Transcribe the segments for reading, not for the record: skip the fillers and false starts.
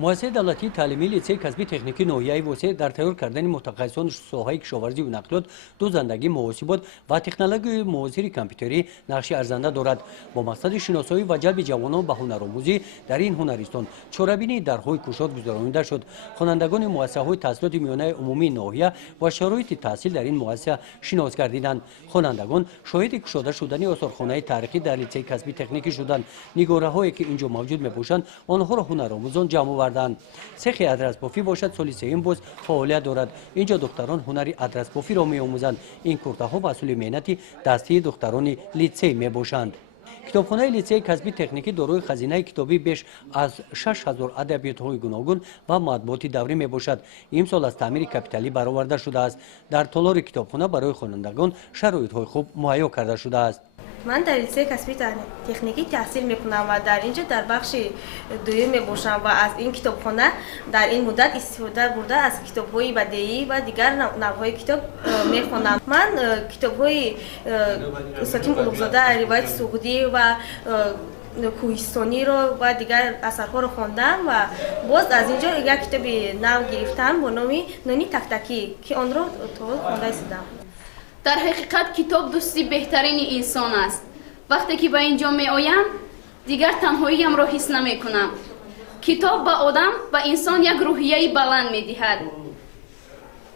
مؤسسه دولتی تعلیمی لیسه کسبی تکنیکی نوحیه وسه در تیار کردن متخصصان شاخه‌های کشاورزی و نقلات، دوزندگی، محاسبات و تکنولوژی موثر کامپیوتری نقش ارزنده دارد. با مقصد شناسایی و جلب جوانان به هنرآموزی در این هنرستان چاره‌بینی درهای گشاد گذرانده شد. خوانندگان مؤسسه‌های تحصیلات میانه عمومی ناحیه و شرایط تحصیل در این مؤسسه شناس گردیدند. خوانندگان شاهد گشاده شدن آثارخوان‌های تاریخی در لیسه کسبی تکنیکی شدند. نگاره‌هایی که اینجا موجود میباشند آنها را هنرآموزان جمع آوردند. سخ ادرس بافی باشد سالی سوم باز فعالیت دارد. اینجا دختران هنر ادرس بافی را می‌آموزند. این کورس‌ها مسئول مهنتی دستی دختران لیسه میباشند. کتابخانه لیسه کسبی تکنیکی دارای خزینه کتابی بیش از 6000 ادبیات‌های گوناگون و مطبوعات دوری میباشد. امسال از تعمیر کاپیتالی برآورده شده است. در تالار کتابخانه برای خوانندگان شرایط‌های خوب مهیا کرده شده است. من در لیسه کسبی تکنیکی تحصیل میکنم و در اینجا در بخش دوم میباشم و از این کتابخانه در این مدت استفاده برده از کتاب‌های بدیعی و دیگر نوع‌های کتاب میخوانم. من کتاب‌های ساتیم قلوبزاده، روایت سعودی و کوهستانی رو و دیگر اثرها رو خواندم و باز از اینجا یک کتاب نو گرفتم با نام نانی تکتکی که آن رو تا خوانده هستم. در حقیقت کتاب دوستی بهترین انسان است. وقتی که به اینجا می آیم دیگر تنهاییم را حس نمی کنم. کتاب به آدم و انسان یک روحیه بلند می دهد.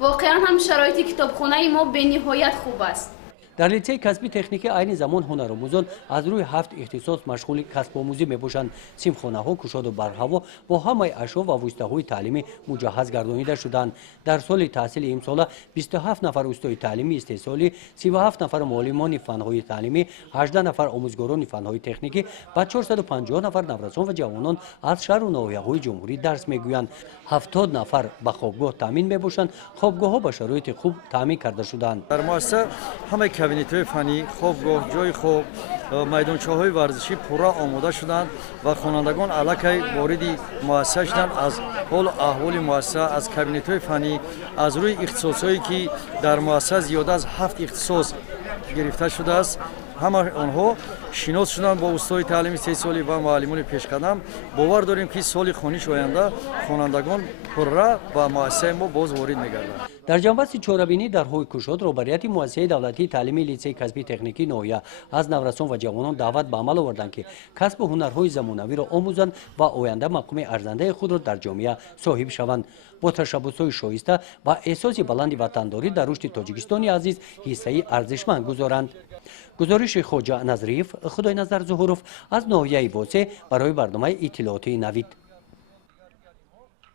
واقعا هم شرایط کتابخانه ما به نهایت خوب است. در لیسه کسبی تکنیکی عین زمان هنرآموزان از روی 7 اختصاص مشغول کسب آموزی میباشند. سیمخانه‌ها، کشاد و برهوا با همه اشیا و واسطه‌های تعلیمی مجهز گردانیده شدند. در سال تحصیل امسال 27 نفر استاد تعلیمی استحصالی، 37 نفر معلمان فن‌های تعلیمی، 18 نفر آموزگاران فن‌های تکنیکی و 450 نفر نوسان و جوانان از شهر و ناحیه‌های جمهوری درس میگویند. 70 نفر به خوابگاه تامین میباشند. خوابگاه‌ها به شرایط خوب تامین کرده شدند. در مؤسسه همه کابینet‌های فنی، خوابگاه، جای خواب، میدانچه‌های ورزشی پورا آماده شدند و خوانندگان الکی وارد مؤسسه شدند. از حال و احوال مؤسسه، از کابینet‌های فنی، از روی اختصاصایی که در مؤسسه زیاد از 7 اختصاص گرفته شده است، همه آنها شناس شدند با استاد تعلیمی 3 سالی و معلمان پیشقدم. باور داریم که سال خوانش آینده خوانندگان پورا و مؤسسه ما باز وارد می‌گردند. در جنبه چاره‌بینی در حوزه کشاد رهبریت مؤسسه دولتی تعلیمی لیسه کسبی تکنیکی نوحیه از نوسان و جوانان دعوت به عمل آوردند که کسب هنرهای زمانوی را آموزند و آینده مقام ارزنده خود را در جامعه صاحب شوند. با تشبس‌های شایسته و احساس بلند وطنداری در رشد تاجیکستان عزیز حصه‌ای ارزشمند گذارند. گزارش خواجه نظریف خدای نظر ظهوروف از ناحیه واسه برای برنامه اطلاعاتی نوید.